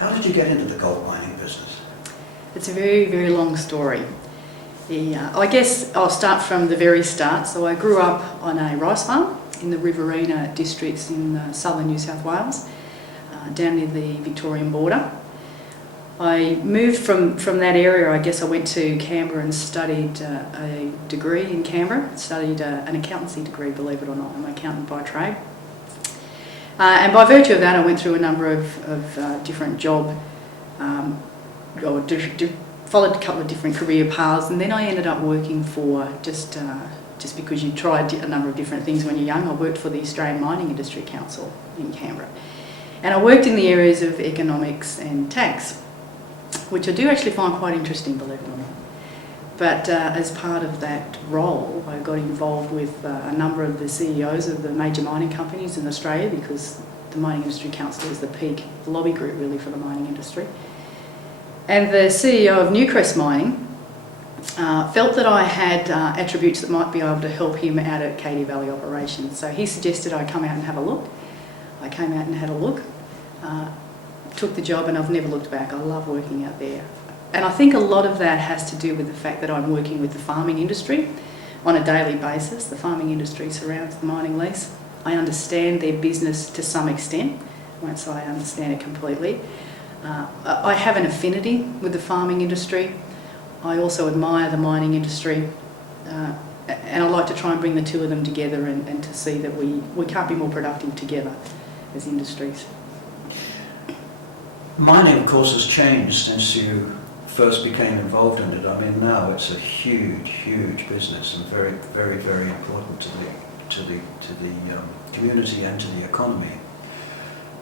How did you get into the gold mining business? It's a very, very long story. I guess I'll start from the very start. So I grew up on a rice farm in the Riverina districts in southern New South Wales, down near the Victorian border. I moved from that area. I guess I went to Canberra and studied a degree in Canberra, studied an accountancy degree, believe it or not. I'm an accountant by trade. And by virtue of that, I went through a number of different followed a couple of different career paths, and then I ended up working for, just because you tried a number of different things when you're young, I worked for the Australian Mining Industry Council in Canberra. And I worked in the areas of economics and tax, which I do actually find quite interesting, believe it or not. But as part of that role, I got involved with a number of the CEOs of the major mining companies in Australia, because the Mining Industry Council is the peak lobby group really for the mining industry. And the CEO of Newcrest Mining felt that I had attributes that might be able to help him out at Cadia Valley operations. So he suggested I come out and have a look. I came out and had a look, took the job, and I've never looked back. I love working out there. And I think a lot of that has to do with the fact that I'm working with the farming industry on a daily basis. The farming industry surrounds the mining lease. I understand their business to some extent. I won't say I understand it completely. I have an affinity with the farming industry. I also admire the mining industry, and I like to try and bring the two of them together and to see that we can't be more productive together as industries. Mining, of course, has changed since you first became involved in it. I mean, now it's a huge, huge business and very, very, very important to the community and to the economy.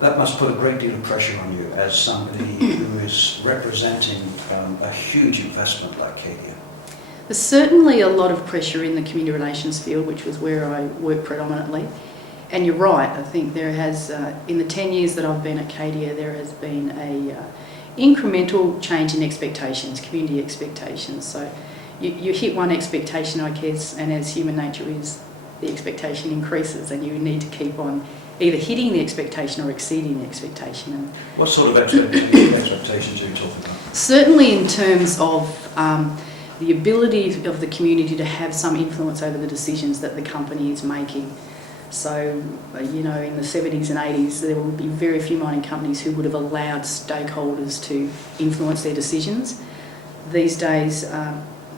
That must put a great deal of pressure on you as somebody who is representing a huge investment like Cadia. There's certainly a lot of pressure in the community relations field, which was where I work predominantly. And you're right, I think there has, in the 10 years that I've been at Cadia, there has been a incremental change in expectations, community expectations. So you hit one expectation, I guess, and as human nature is, the expectation increases, and you need to keep on either hitting the expectation or exceeding the expectation. And what sort of expectations are you talking about? Certainly in terms of the ability of the community to have some influence over the decisions that the company is making. So, in the 70s and 80s, there would be very few mining companies who would have allowed stakeholders to influence their decisions. These days,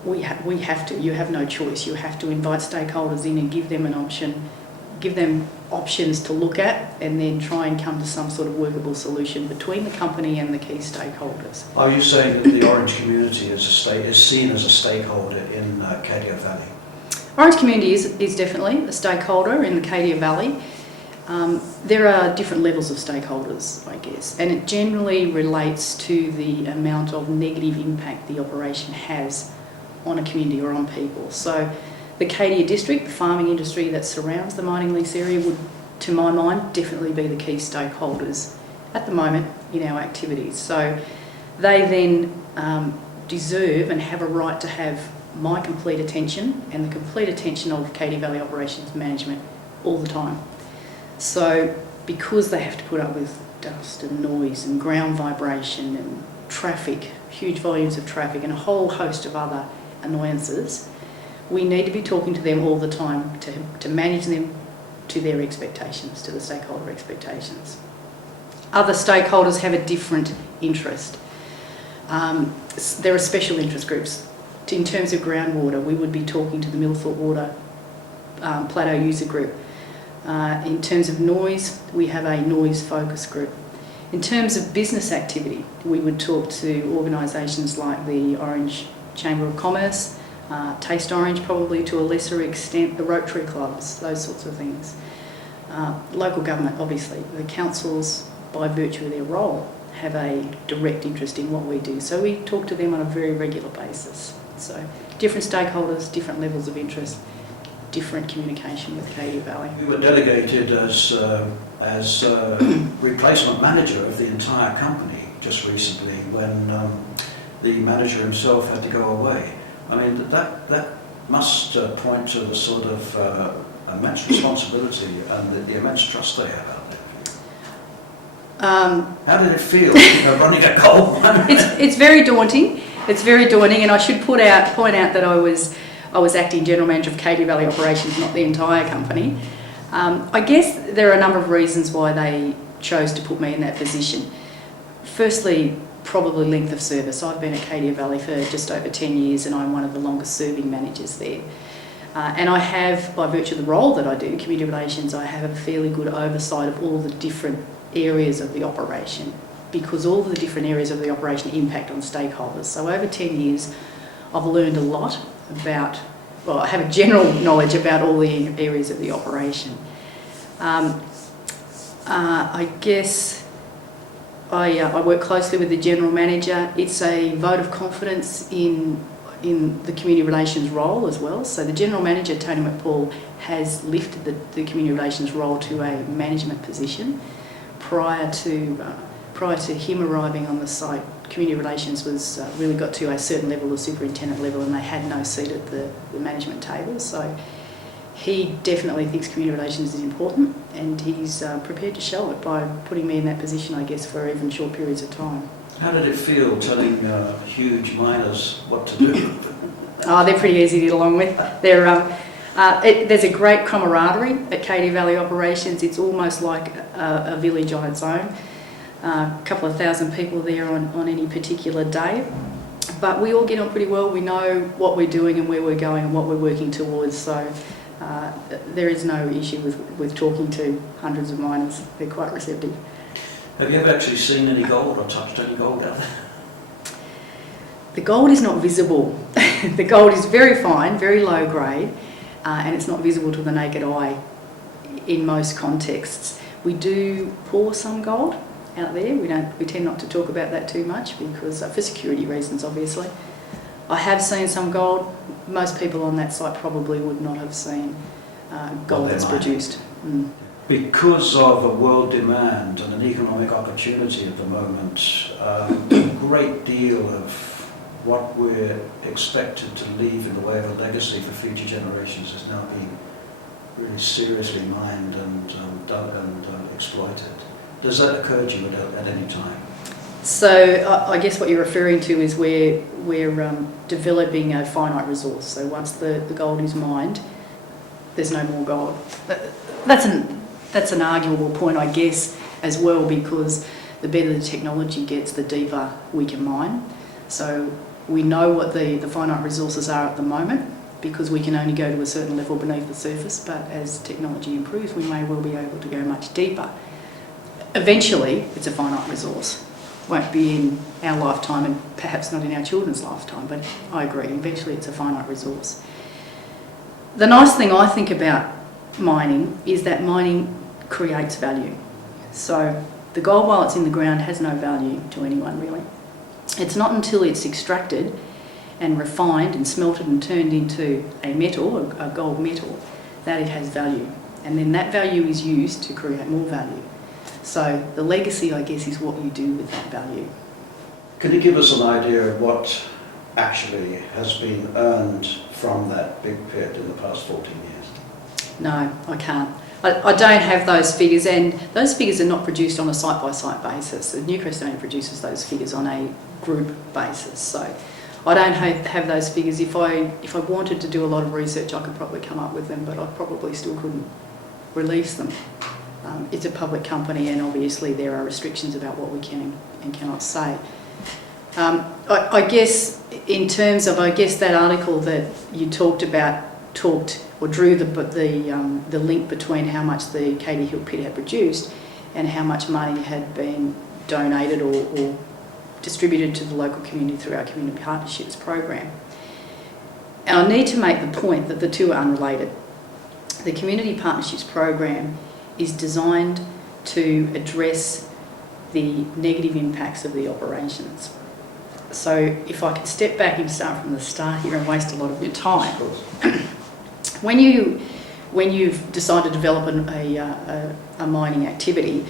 we have to. You have no choice. You have to invite stakeholders in and give them an option, give them options to look at, and then try and come to some sort of workable solution between the company and the key stakeholders. Are you saying that the Orange community is seen as a stakeholder in Cadia Valley? Orange community is definitely a stakeholder in the Cadia Valley. There are different levels of stakeholders, I guess, and it generally relates to the amount of negative impact the operation has on a community or on people. So the Cadia district, the farming industry that surrounds the mining lease area, would, to my mind, definitely be the key stakeholders at the moment in our activities. So they then deserve and have a right to have my complete attention and the complete attention of Cadia Valley Operations Management all the time. So because they have to put up with dust and noise and ground vibration and traffic, huge volumes of traffic and a whole host of other annoyances, we need to be talking to them all the time to manage them to their expectations, to the stakeholder expectations. Other stakeholders have a different interest. There are special interest groups. In terms of groundwater, we would be talking to the Millthorpe Water Plateau User Group. In terms of noise, we have a noise focus group. In terms of business activity, we would talk to organisations like the Orange Chamber of Commerce, Taste Orange probably to a lesser extent, the Rotary clubs, those sorts of things. Local government, obviously, the councils, by virtue of their role, have a direct interest in what we do. So we talk to them on a very regular basis. So different stakeholders, different levels of interest, different communication with Cadia Valley. You were delegated as replacement manager of the entire company just recently when the manager himself had to go away. I mean, that must point to the sort of immense responsibility and the immense trust they have out there. How did it feel, running a gold mine? It's very daunting. It's very daunting, and I should point out that I was acting general manager of Cadia Valley operations, not the entire company. I guess there are a number of reasons why they chose to put me in that position. Firstly, probably length of service. I've been at Cadia Valley for just over 10 years, and I'm one of the longest serving managers there. And I have, by virtue of the role that I do, community relations, I have a fairly good oversight of all the different areas of the operation, because all the different areas of the operation impact on stakeholders. So over 10 years, I've learned a lot about, well, I have a general knowledge about all the areas of the operation. I guess I work closely with the general manager. It's a vote of confidence in the community relations role as well. So the general manager, Tony McPaul, has lifted the community relations role to a management position. Prior to him arriving on the site, community relations was really got to a certain level, the superintendent level, and they had no seat at the management table. So he definitely thinks community relations is important, and he's prepared to show it by putting me in that position, I guess, for even short periods of time. How did it feel telling huge miners what to do? Oh, they're pretty easy to get along with. There's a great camaraderie at Cadia Valley operations. It's almost like a village on its own. A couple of thousand people there on any particular day. But we all get on pretty well. We know what we're doing and where we're going and what we're working towards. So there is no issue with talking to hundreds of miners. They're quite receptive. Have you ever actually seen any gold or touched any gold out there? The gold is not visible. The gold is very fine, very low grade, and it's not visible to the naked eye in most contexts. We do pour some gold out there. We tend not to talk about that too much because for security reasons, obviously. I have seen some gold. Most people on that site probably would not have seen gold that's produced. Mm. Because of a world demand and an economic opportunity at the moment, a great deal of what we're expected to leave in the way of a legacy for future generations has now been really seriously mined and exploited. Does that occur to you at any time? So I guess what you're referring to is we're developing a finite resource. So once the gold is mined, there's no more gold. That's an arguable point, I guess, as well, because the better the technology gets, the deeper we can mine. So we know what the finite resources are at the moment, because we can only go to a certain level beneath the surface, but as technology improves, we may well be able to go much deeper. Eventually, it's a finite resource. Won't be in our lifetime and perhaps not in our children's lifetime, but I agree, eventually it's a finite resource. The nice thing I think about mining is that mining creates value. So the gold, while it's in the ground, has no value to anyone really. It's not until it's extracted and refined and smelted and turned into a metal, a gold metal, that it has value. And then that value is used to create more value. So the legacy, I guess, is what you do with that value. Can you give us an idea of what actually has been earned from that big pit in the past 14 years? No, I can't. I don't have those figures, and those figures are not produced on a site-by-site basis. Newcrest only produces those figures on a group basis. So I don't have those figures. If I wanted to do a lot of research, I could probably come up with them, but I probably still couldn't release them. It's a public company, and obviously there are restrictions about what we can and cannot say. I guess in terms of, that article that you talked about drew the link between how much the Cadia Hill pit had produced and how much money had been donated or distributed to the local community through our community partnerships program. And I need to make the point that the two are unrelated. The community partnerships program is designed to address the negative impacts of the operations. So if I could step back and start from the start here and waste a lot of your time. When you've decided to develop a mining activity,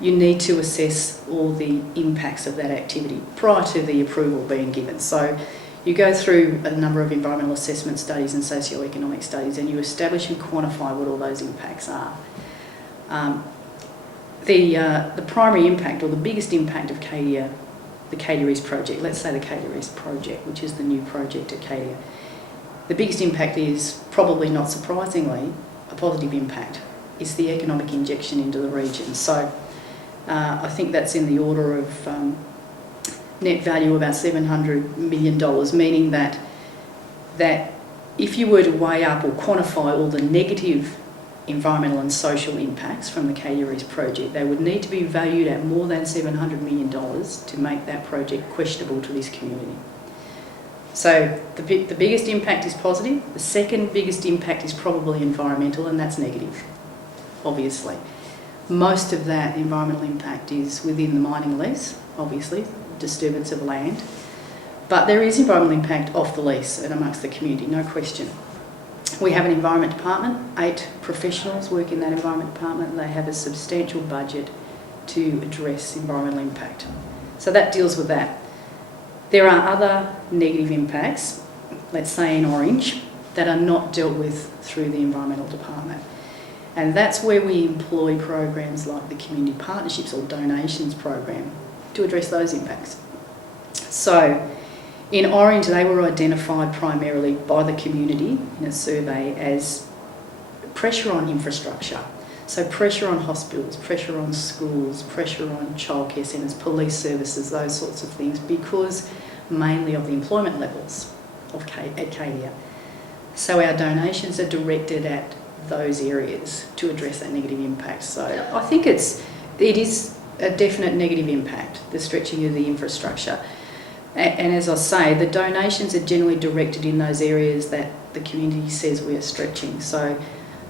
you need to assess all the impacts of that activity prior to the approval being given. So you go through a number of environmental assessment studies and socio-economic studies, and you establish and quantify what all those impacts are. the primary impact, or the biggest impact of Cadia, the Cadia East project, let's say the Cadia East project, which is the new project at Cadia, the biggest impact is, probably not surprisingly, a positive impact. It's the economic injection into the region. So I think that's in the order of net value about $700 million, meaning that if you were to weigh up or quantify all the negative environmental and social impacts from the Cadia East project, they would need to be valued at more than $700 million to make that project questionable to this community. So the biggest impact is positive. The second biggest impact is probably environmental, and that's negative, obviously. Most of that environmental impact is within the mining lease, obviously, disturbance of land. But there is environmental impact off the lease and amongst the community, no question. We have an environment department, 8 professionals work in that environment department, and they have a substantial budget to address environmental impact. So that deals with that. There are other negative impacts, let's say in Orange, that are not dealt with through the environmental department. And that's where we employ programs like the community partnerships or donations program to address those impacts. So in Orange, they were identified primarily by the community in a survey as pressure on infrastructure. So pressure on hospitals, pressure on schools, pressure on childcare centres, police services, those sorts of things, because mainly of the employment levels at Cadia. So our donations are directed at those areas to address that negative impact. So I think it is a definite negative impact, the stretching of the infrastructure. And as I say, the donations are generally directed in those areas that the community says we are stretching. So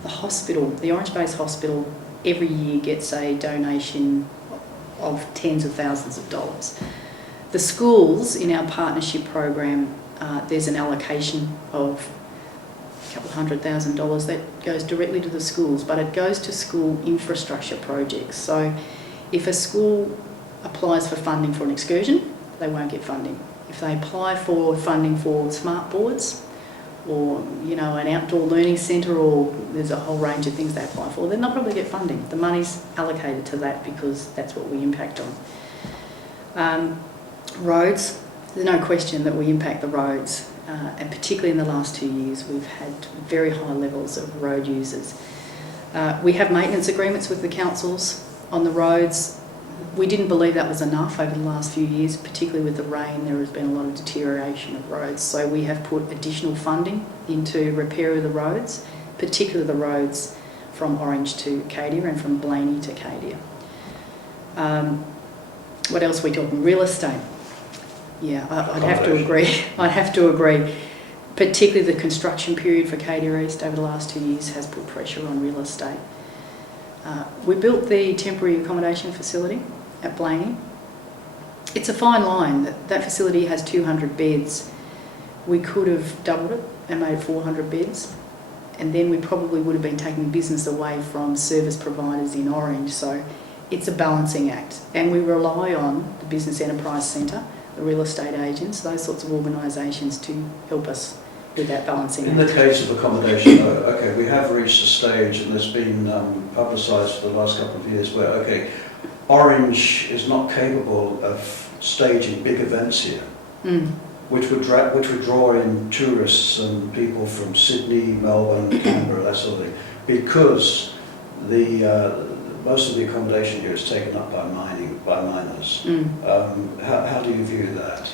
the hospital, the Orange-based hospital, every year gets a donation of tens of thousands of dollars. The schools in our partnership program, there's an allocation of a couple $100,000 that goes directly to the schools, but it goes to school infrastructure projects. So if a school applies for funding for an excursion, they won't get funding. If they apply for funding for smart boards, or an outdoor learning centre, or there's a whole range of things they apply for, then they'll probably get funding. The money's allocated to that because that's what we impact on. Roads, there's no question that we impact the roads, and particularly in the last 2 years we've had very high levels of road users. We have maintenance agreements with the councils on the roads. We didn't believe that was enough over the last few years, particularly with the rain. There has been a lot of deterioration of roads, so we have put additional funding into repair of the roads, particularly the roads from Orange to Cadia and from Blaney to Cadia. What else are we talking? Real estate. Yeah, I'd have to agree. I'd have to agree. Particularly the construction period for Cadia East over the last 2 years has put pressure on real estate. We built the temporary accommodation facility at Blaney. It's a fine line. That facility has 200 beds. We could have doubled it and made it 400 beds, and then we probably would have been taking business away from service providers in Orange. So it's a balancing act, and we rely on the Business Enterprise Centre, the real estate agents, those sorts of organisations to help us with that balancing act. In the case of accommodation, though, okay, we have reached a stage, and there's been publicised for the last couple of years, where, okay, Orange is not capable of staging big events here, which would draw in tourists and people from Sydney, Melbourne, Canberra, that sort of thing, because most of the accommodation here is taken up by miners. How do you view that?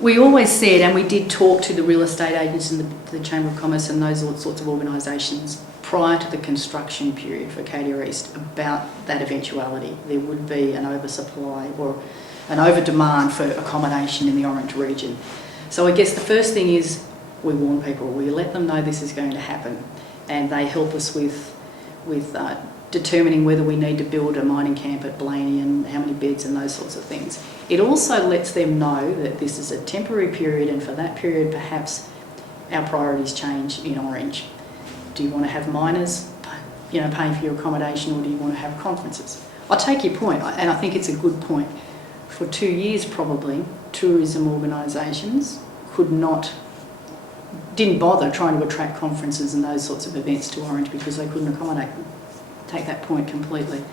We always said, and we did talk to the real estate agents and the Chamber of Commerce and those sorts of organisations prior to the construction period for Cadia East about that eventuality. There would be an oversupply or an over-demand for accommodation in the Orange region. So I guess the first thing is we warn people, we let them know this is going to happen, and they help us with determining whether we need to build a mining camp at Blaney and how many beds and those sorts of things. It also lets them know that this is a temporary period, and for that period perhaps our priorities change in Orange. Do you want to have miners paying for your accommodation, or do you want to have conferences? I take your point, and I think it's a good point. For 2 years probably, tourism organisations didn't bother trying to attract conferences and those sorts of events to Orange because they couldn't accommodate them. Take that point completely.